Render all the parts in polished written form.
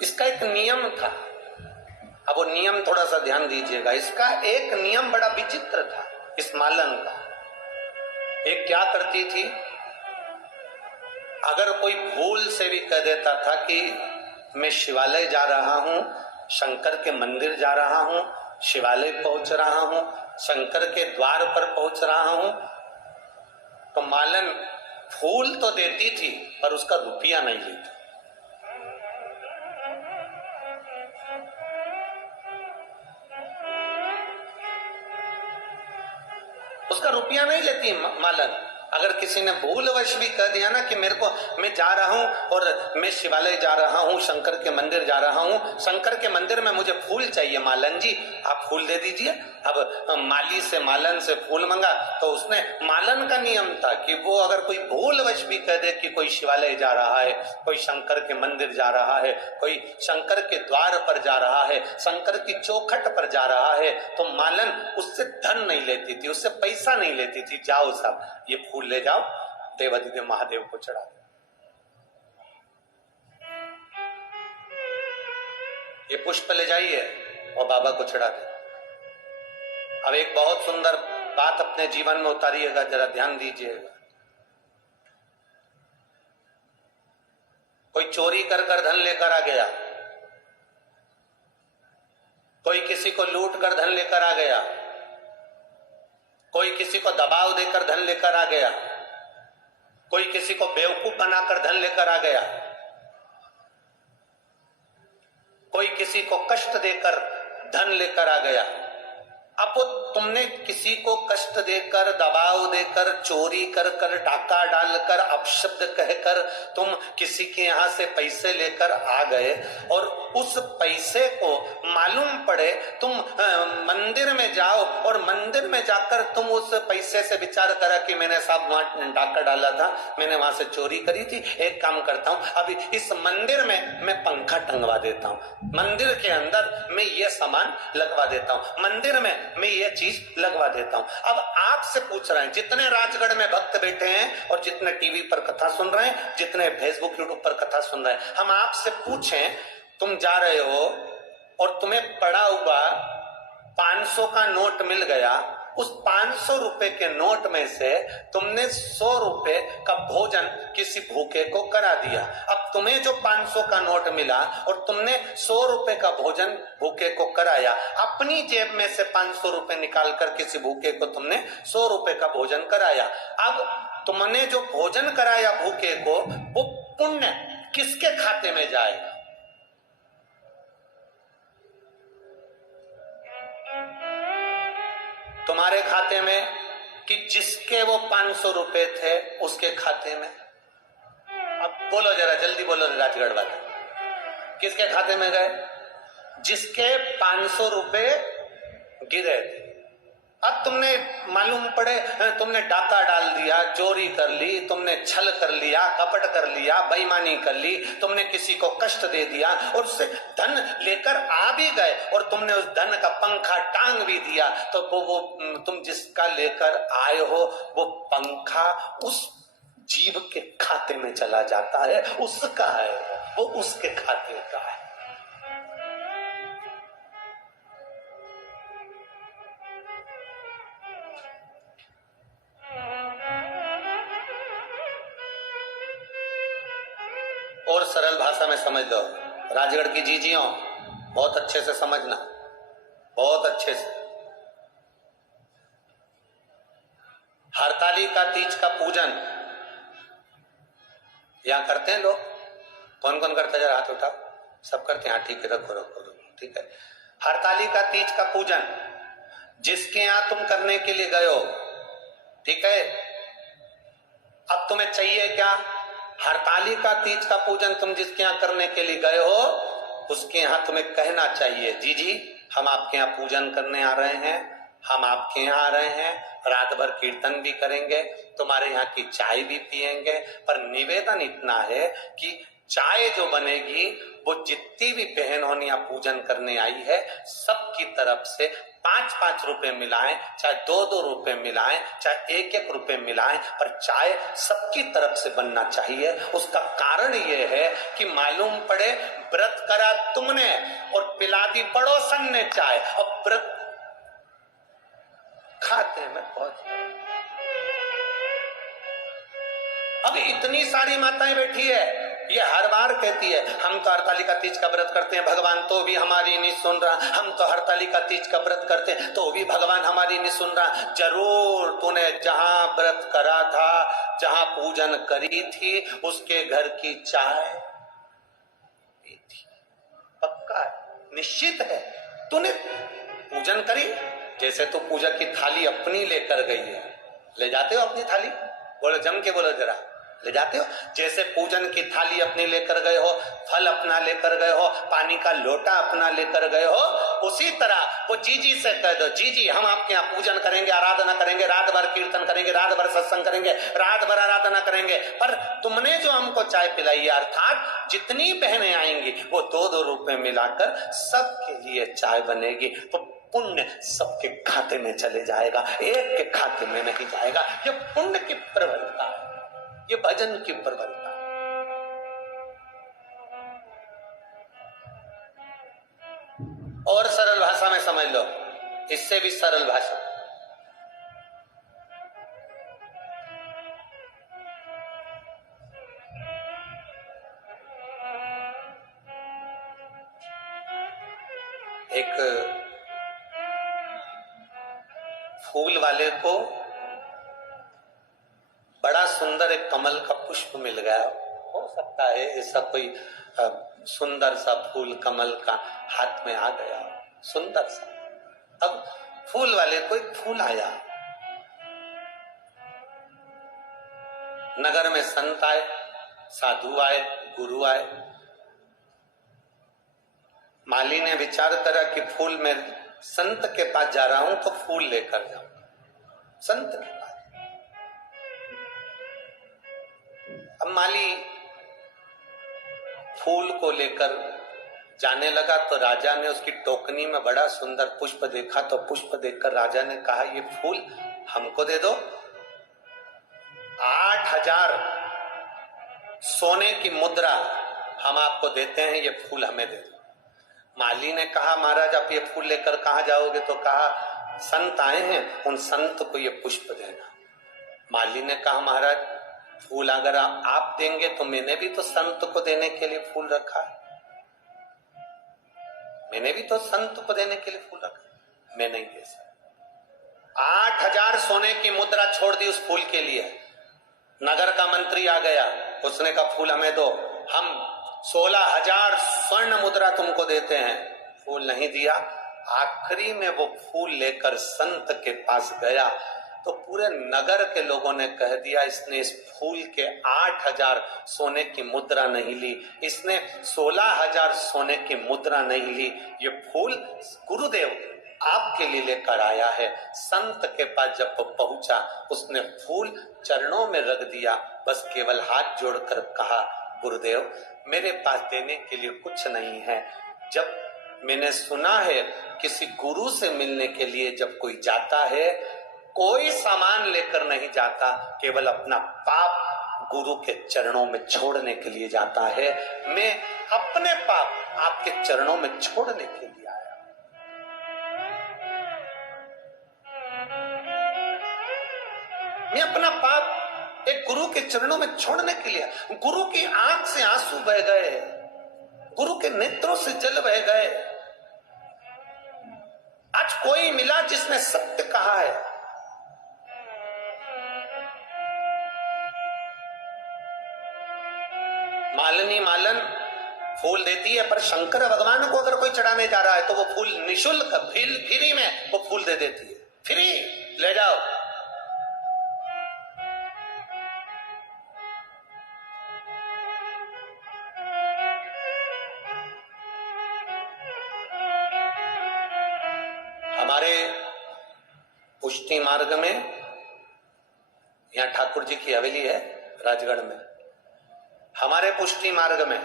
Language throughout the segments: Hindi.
इसका एक नियम था। अब वो नियम थोड़ा सा ध्यान दीजिएगा। इसका एक नियम बड़ा विचित्र था इस मालन का। एक क्या करती थी, अगर कोई भूल से भी कह देता था कि मैं शिवालय जा रहा हूं, शंकर के मंदिर जा रहा हूं, शिवालय पहुंच रहा हूं, शंकर के द्वार पर पहुंच रहा हूं, तो मालन फूल तो देती थी पर उसका रुपया नहीं लेती। उसका रुपया नहीं लेती मालन। अगर किसी ने भूलवश भी कह दिया ना कि मेरे को, मैं जा रहा हूं और मैं शिवालय जा रहा हूं, शंकर के मंदिर जा रहा हूं, शंकर के मंदिर में मुझे फूल चाहिए मालन जी, आप फूल दे दीजिए। अब माली से मालन से फूल मंगा तो उसने, मालन का नियम था कि वो अगर कोई भूलवश भी कह दे कि कोई शिवालय जा रहा है, कोई शंकर के मंदिर जा रहा है, कोई शंकर के द्वार पर जा रहा है, शंकर की चौखट पर जा रहा है, तो मालन उससे धन नहीं लेती थी, उससे पैसा नहीं लेती थी। जाओ साहब ये फूल ले जाओ, देवाधिदेव महादेव को चढ़ा दो, ये पुष्प ले जाइए और बाबा को चढ़ा दे। अब एक बहुत सुंदर बात अपने जीवन में उतारिएगा, जरा ध्यान दीजिएगा। कोई चोरी कर कर धन लेकर आ गया, कोई किसी को लूट कर धन लेकर आ गया, कोई किसी को दबाव देकर धन लेकर आ गया, कोई किसी को बेवकूफ बनाकर धन लेकर आ गया, कोई किसी को कष्ट देकर धन लेकर आ गया। अब वो तुमने किसी को कष्ट देकर, दबाव देकर, चोरी कर कर, डाका डालकर, अपशब्द कहकर तुम किसी के यहां से पैसे लेकर आ गए और उस पैसे को मालूम पड़े तुम मंदिर में जाओ और मंदिर में जाकर तुम उस पैसे से विचार करा कि मैंने साहब वहां डाका डाला था, मैंने वहां से चोरी करी थी, एक काम करता हूं अभी इस मंदिर में मैं पंखा टंगवा देता हूं, मंदिर के अंदर मैं ये सामान लगवा देता हूं, मंदिर में मैं ये चीज लगवा देता हूं। अब आपसे पूछ रहे हैं, जितने राजगढ़ में भक्त बैठे हैं और जितने टीवी पर कथा सुन रहे हैं, जितने फेसबुक यूट्यूब पर कथा सुन रहे हैं, हम आपसे पूछें, तुम जा रहे हो और तुम्हें पड़ा हुआ 500 का नोट मिल गया, उस 500 रुपए के नोट में से तुमने 100 रुपए का भोजन किसी भूखे को करा दिया। अब तुम्हें जो 500 का नोट मिला और तुमने 100 रुपए का भोजन भूखे को कराया, अपनी जेब में से 500 रुपए निकालकर किसी भूखे को तुमने 100 रुपए का भोजन कराया। अब तुमने जो भोजन कराया भूखे को, वो पुण्य किसके खाते में जाएगा? तुम्हारे खाते में कि जिसके वो 500 रुपए थे उसके खाते में? अब बोलो जरा जल्दी बोलो राजगढ़ वाले, किसके खाते में गए? जिसके 500 रुपए गिरे थे। अब तुमने मालूम पड़े तुमने डाका डाल दिया, चोरी कर ली, तुमने छल कर लिया, कपट कर लिया, बेईमानी कर ली, तुमने किसी को कष्ट दे दिया और उससे धन लेकर आ भी गए और तुमने उस धन का पंखा टांग भी दिया, तो वो तुम जिसका लेकर आए हो वो पंखा उस जीव के खाते में चला जाता है, उसका है, वो उसके खाते का है। और सरल भाषा में समझ लो, राजगढ़ की जीजियों बहुत अच्छे से समझना, बहुत अच्छे से। हरतालिका तीज का पूजन यहां करते हैं लोग, कौन कौन करता है जरा हाथ उठाओ, सब करते हैं, हाँ ठीक है, रखो रखो रखो, ठीक है। हरतालिका तीज का पूजन जिसके यहां तुम करने के लिए गए हो, ठीक है, अब तुम्हें चाहिए क्या? हरतालिका तीज का पूजन तुम जिसके यहाँ करने के लिए गए हो उसके यहाँ तुम्हें कहना चाहिए, जी जी हम आपके यहाँ पूजन करने आ रहे हैं, हम आपके यहाँ आ रहे हैं, रात भर कीर्तन भी करेंगे, तुम्हारे यहाँ की चाय भी पिएंगे, पर निवेदन इतना है कि चाय जो बनेगी वो जितनी भी बहन होनी यहाँ पूजन करने आई है सबकी तरफ से 5-5 रुपए मिलाएं, चाहे 2-2 रुपए मिलाएं, चाहे 1-1 रुपए मिलाएं, पर चाय सबकी तरफ से बनना चाहिए। उसका कारण यह है कि मालूम पड़े व्रत करा तुमने और पिला दी पड़ोसन ने चाय, अब व्रत खाते हैं। मैं बहुत अब इतनी सारी माताएं बैठी है, ये हर बार कहती है हम तो हरतालिका तीज का व्रत करते हैं, भगवान तो भी हमारी नहीं सुन रहा। हम तो हरतालिका तीज का व्रत करते हैं तो भी भगवान हमारी नहीं सुन रहा। जरूर तूने जहां व्रत करा था, जहां पूजन करी थी, उसके घर की चाय पी थी, पक्का है, निश्चित है। तूने पूजन करी, जैसे तू पूजा की थाली अपनी लेकर गई है, ले जाते हो अपनी थाली? बोलो, जम के बोलो जरा, ले जाते हो? जैसे पूजन की थाली अपनी लेकर गए हो, फल अपना लेकर गए हो, पानी का लोटा अपना लेकर गए हो, उसी तरह वो जीजी से कह दो, जीजी हम आपके यहाँ पूजन करेंगे, आराधना करेंगे, रात भर कीर्तन करेंगे, रात भर सत्संग करेंगे, रात भर आराधना करेंगे, पर तुमने जो हमको चाय पिलाई है, अर्थात जितनी बहनें आएंगी वो 2-2 रुपए मिलाकर सबके लिए चाय बनेगी, तो पुण्य सबके खाते में चले जाएगा, एक के खाते में नहीं जाएगा। ये पुण्य की प्रबलता है, ये भजन की प्रबलता है। और सरल भाषा में समझ लो, इससे भी सरल भाषा, एक फूल वाले को बड़ा सुंदर एक कमल का पुष्प मिल गया, हो सकता है ऐसा कोई सुंदर सा फूल कमल का हाथ में आ गया, सुंदर सा। अब फूल वाले को एक फूल आया, नगर में संत आए, साधु आए, गुरु आए, माली ने विचार करा कि फूल में संत के पास जा रहा हूं तो फूल लेकर जाऊं, संत के पास। अब माली फूल को लेकर जाने लगा तो राजा ने उसकी टोकनी में बड़ा सुंदर पुष्प देखा, तो पुष्प देखकर राजा ने कहा ये फूल हमको दे दो, 8000 सोने की मुद्रा हम आपको देते हैं, ये फूल हमें दे दो। माली ने कहा महाराज आप ये फूल लेकर कहां जाओगे? तो कहा संत आए हैं, उन संत को ये पुष्प देना। माली ने कहा महाराज फूल अगर आप देंगे तो मैंने भी तो संत को देने के लिए फूल रखा है, मैंने भी तो संत को देने के लिए फूल रखा, मैं नहीं दे सकता। 8000 सोने की मुद्रा छोड़ दी उस फूल के लिए। नगर का मंत्री आ गया, उसने कहा फूल हमें दो, हम 16,000 स्वर्ण मुद्रा तुमको देते हैं, फूल नहीं दिया। आखिरी में वो फूल लेकर संत के पास गया तो पूरे नगर के लोगों ने कह दिया इसने इस फूल के 8000 सोने की मुद्रा नहीं ली, इसने 16,000 सोने की मुद्रा नहीं ली, ये फूल गुरुदेव आपके लिए लेकर आया है। संत के पास जब पहुंचा उसने फूल चरणों में रख दिया, बस केवल हाथ जोड़कर कहा गुरुदेव मेरे पास देने के लिए कुछ नहीं है। जब मैंने सुना है किसी गुरु से मिलने के लिए जब कोई जाता है कोई सामान लेकर नहीं जाता, केवल अपना पाप गुरु के चरणों में छोड़ने के लिए जाता है। मैं अपने पाप आपके चरणों में छोड़ने के लिए आया। मैं अपना पाप एक गुरु के चरणों में छोड़ने के लिए, गुरु की आंख से आंसू बह गए, गुरु के नेत्रों से जल बह गए। आज कोई मिला जिसने सत्य कहा है। मालिनी मालन फूल देती है, पर शंकर भगवान को अगर कोई चढ़ाने जा रहा है तो वो फूल निशुल्क फ्री में वो फूल दे देती है, फ्री ले जाओ। हमारे पुष्टि मार्ग में यहाँ ठाकुर जी की हवेली है राजगढ़ में, हमारे पुष्टि मार्ग में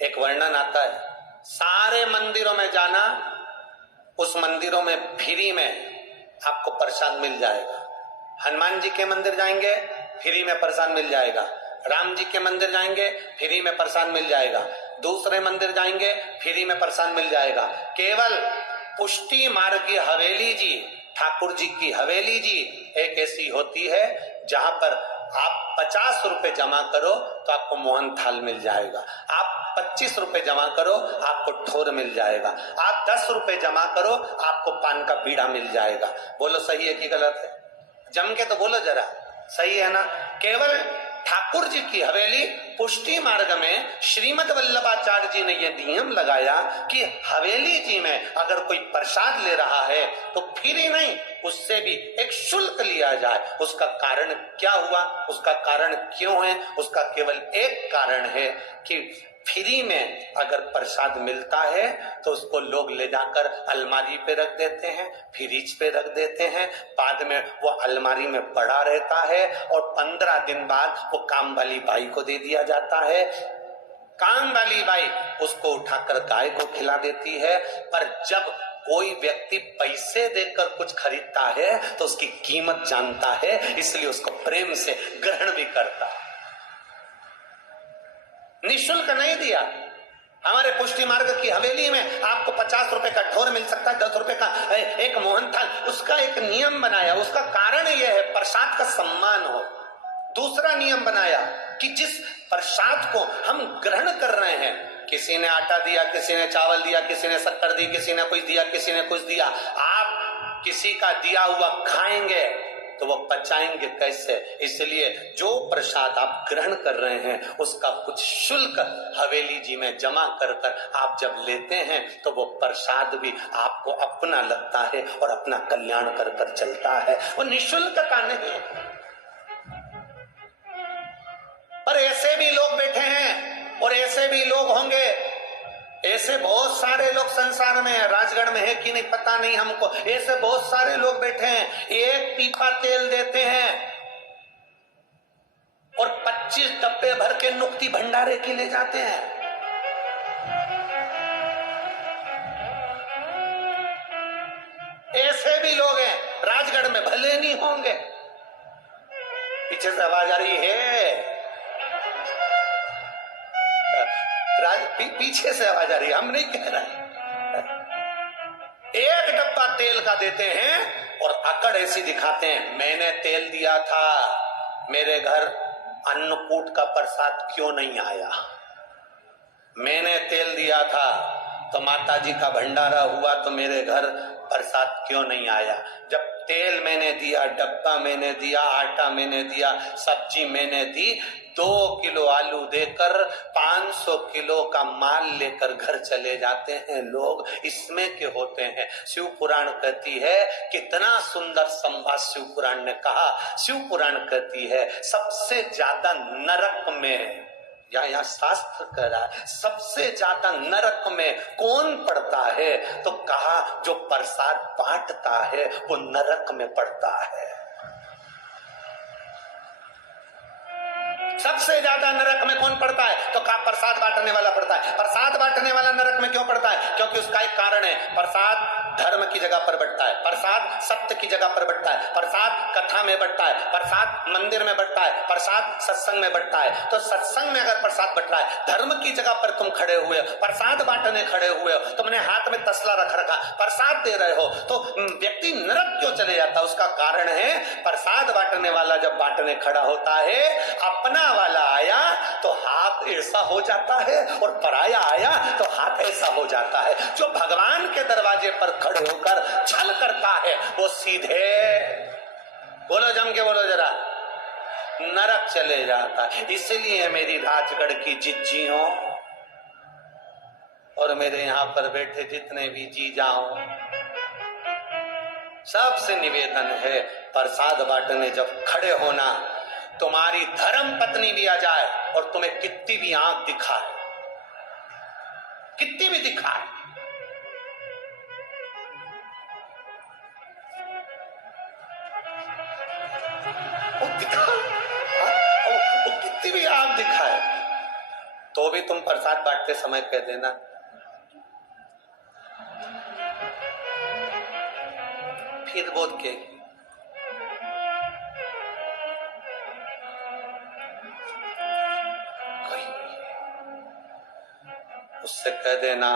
एक वर्णन आता है, सारे मंदिरों में जाना उस मंदिरों में फ्री में आपको प्रसाद मिल जाएगा। हनुमान जी के मंदिर जाएंगे, फ्री में प्रसाद मिल जाएगा। राम जी के मंदिर जाएंगे, फ्री में प्रसाद मिल जाएगा। दूसरे मंदिर जाएंगे, फ्री में प्रसाद मिल जाएगा। केवल पुष्टि मार्ग की हवेली जी, ठाकुर जी की हवेली जी एक ऐसी होती है जहां पर आप 50 रुपए जमा करो तो आपको मोहन थाल मिल जाएगा। आप 25 रुपए जमा करो आपको ठोर मिल जाएगा। आप 10 रुपए जमा करो आपको पान का बीड़ा मिल जाएगा। बोलो सही है कि गलत है? जम के तो बोलो जरा, सही है ना? केवल ठाकुर जी की हवेली पुष्टि मार्ग में श्रीमद वल्लभाचार्य जी ने यह नियम लगाया कि हवेली जी में अगर कोई प्रसाद ले रहा है तो फ्री नहीं, उससे भी एक शुल्क लिया जाए। उसका कारण क्या हुआ, उसका कारण क्यों है? उसका केवल एक कारण है कि फ्री में अगर प्रसाद मिलता है तो उसको लोग ले जाकर अलमारी पे रख देते हैं, फ्रिज पे रख देते हैं, बाद में वो अलमारी में पड़ा रहता है और 15 दिन बाद वो काम वाली बाई को दे दिया जाता है। काम वाली बाई उसको उठाकर गाय को खिला देती है। पर जब कोई व्यक्ति पैसे देकर कुछ खरीदता है तो उसकी कीमत जानता है, इसलिए उसको प्रेम से ग्रहण भी करता है। निःशुल्क नहीं दिया। हमारे पुष्टि मार्ग की हवेली में आपको 50 रुपए का ठोर मिल सकता है, 10 रुपए का एक मोहन थाल। उसका एक नियम बनाया, उसका कारण यह है प्रसाद का सम्मान हो। दूसरा नियम बनाया कि जिस प्रसाद को हम ग्रहण कर रहे हैं, किसी ने आटा दिया, किसी ने चावल दिया, किसी ने शक्कर दी, किसी ने कुछ दिया, किसी ने कुछ दिया, आप किसी का दिया हुआ खाएंगे तो वो पचाएंगे कैसे? इसलिए जो प्रसाद आप ग्रहण कर रहे हैं उसका कुछ शुल्क हवेली जी में जमा कर आप जब लेते हैं तो वो प्रसाद भी आपको अपना लगता है और अपना कल्याण कर चलता है, वो निःशुल्क का नहीं। पर ऐसे भी लोग बैठे हैं और ऐसे भी लोग होंगे, ऐसे बहुत सारे लोग संसार में हैं। राजगढ़ में है कि नहीं पता नहीं हमको, ऐसे बहुत सारे लोग बैठे हैं। एक पीपा तेल देते हैं और 25 डब्बे भर के नुक्ति भंडारे के ले जाते हैं। ऐसे भी लोग हैं, राजगढ़ में भले नहीं होंगे। पीछे से आवाज आ रही है, पीछे से आवाज आ रही है, हम नहीं कह रहे। एक डब्बा तेल का देते हैं और अकड़ ऐसी दिखाते हैं, मैंने तेल दिया था, मेरे घर अन्नकूट का प्रसाद क्यों नहीं आया? मैंने तेल दिया था तो माता जी का भंडारा हुआ तो मेरे घर प्रसाद क्यों नहीं आया? जब तेल मैंने दिया, डब्बा मैंने दिया, आटा मैंने दिया, सब्जी मैंने दी, 2 किलो आलू देकर 500 किलो का माल लेकर घर चले जाते हैं लोग। इसमें के होते हैं। शिव पुराण कहती है, कितना सुंदर संवाद शिव पुराण ने कहा। शिव पुराण कहती है सबसे ज्यादा नरक में, या शास्त्र कह रहा है सबसे ज्यादा नरक में कौन पड़ता है? तो कहा जो प्रसाद बांटता है वो नरक में पड़ता है। सबसे ज्यादा नरक में कौन पड़ता है? तो कहा प्रसाद बांटने वाला पड़ता है। प्रसाद बांटने वाला नरक में क्यों पड़ता है? क्योंकि उसका एक कारण है, प्रसाद धर्म की जगह पर बढ़ता है, प्रसाद सत्य की जगह पर बढ़ता है, प्रसाद कथा में बढ़ता है, प्रसाद मंदिर में बढ़ता है, प्रसाद सत्संग में बढ़ता है। तो सत्संग में अगर प्रसाद बढ़ रहा है, धर्म की जगह पर तुम खड़े हुए हो, प्रसाद बांटने खड़े हुए हो, तुमने हाथ में तसला रख रखा, प्रसाद दे रहे हो, तो व्यक्ति नरक क्यों चले जाता? उसका कारण है प्रसाद बांटने वाला जब बांटने खड़ा होता है, अपना वाला आया तो हाथ ऐसा हो जाता है और पराया आया तो हाथ ऐसा हो जाता है। जो भगवान के दरवाजे पर खड़े होकर छल करता है वो सीधे, बोलो जम के बोलो जरा, नरक चले जाता है। इसलिए मेरी राजगढ़ की जिज्जियों और मेरे यहां पर बैठे जितने भी जीजाओं, सबसे निवेदन है, प्रसाद बांटने जब खड़े होना, तुम्हारी धर्म पत्नी भी आ जाए और तुम्हें कितनी भी आंख दिखाए, कितनी भी दिखाए, वो कितनी भी आंख दिखाए, तो भी तुम प्रसाद बांटते समय कह देना फिर बोध के उससे कह देना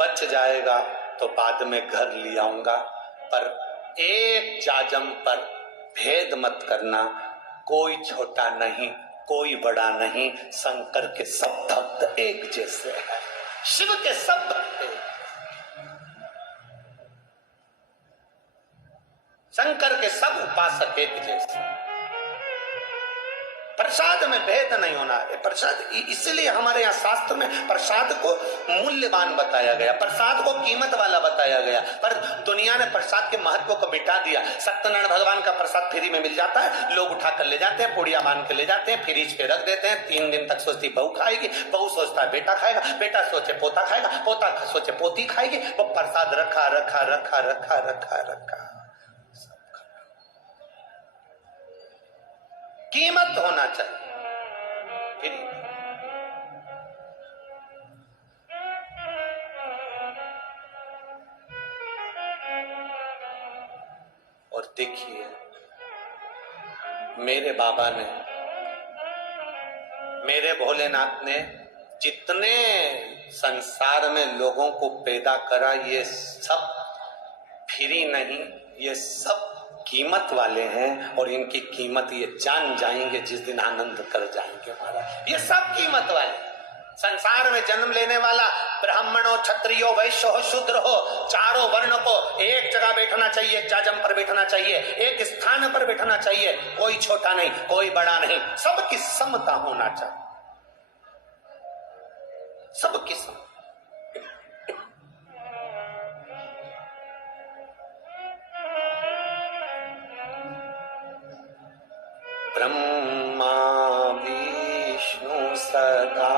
बच जाएगा तो बाद में घर ले आऊंगा, पर एक जाजम पर भेद मत करना, कोई छोटा नहीं कोई बड़ा नहीं, शंकर के सब भक्त एक जैसे हैं, शिव के सब भक्त एक, शंकर के सब उपासक एक जैसे। प्रसाद में भेद नहीं होना है। प्रसाद इसलिए हमारे यहाँ शास्त्र में प्रसाद को मूल्यवान बताया गया, प्रसाद को कीमत वाला बताया गया, पर दुनिया ने प्रसाद के महत्व को मिटा दिया। सत्यनारायण भगवान का प्रसाद फ्री में मिल जाता है, लोग उठा कर ले जाते हैं, पुड़िया मान के ले जाते हैं, फ्रिज पे रख देते हैं, 3 दिन तक सोचती बहू खाएगी, बहू सोचता है बेटा खाएगा, बेटा सोचे पोता खाएगा, पोता सोचे पोती खाएगी, वो प्रसाद रखा रखा रखा रखा रखा रखा। कीमत होना चाहिए फ्री। और देखिए मेरे बाबा ने, मेरे भोलेनाथ ने जितने संसार में लोगों को पैदा करा, ये सब फ्री नहीं, ये सब कीमत वाले हैं, और इनकी कीमत ये जान जाएंगे जिस दिन आनंद कर जाएंगे महाराज। ये सब कीमत वाले, संसार में जन्म लेने वाला ब्राह्मण हो, क्षत्रिय हो, वैश्य हो, शूद्र हो, चारों वर्ण को एक जगह बैठना चाहिए, एक जाजम पर बैठना चाहिए, एक स्थान पर बैठना चाहिए, कोई छोटा नहीं कोई बड़ा नहीं, सबकी समता होना चाहिए, सबकी समता। ब्रह्मा विष्णु सदा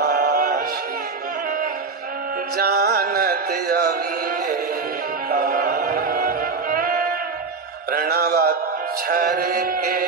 शिव जानत अविवेका, प्रणव अक्षर के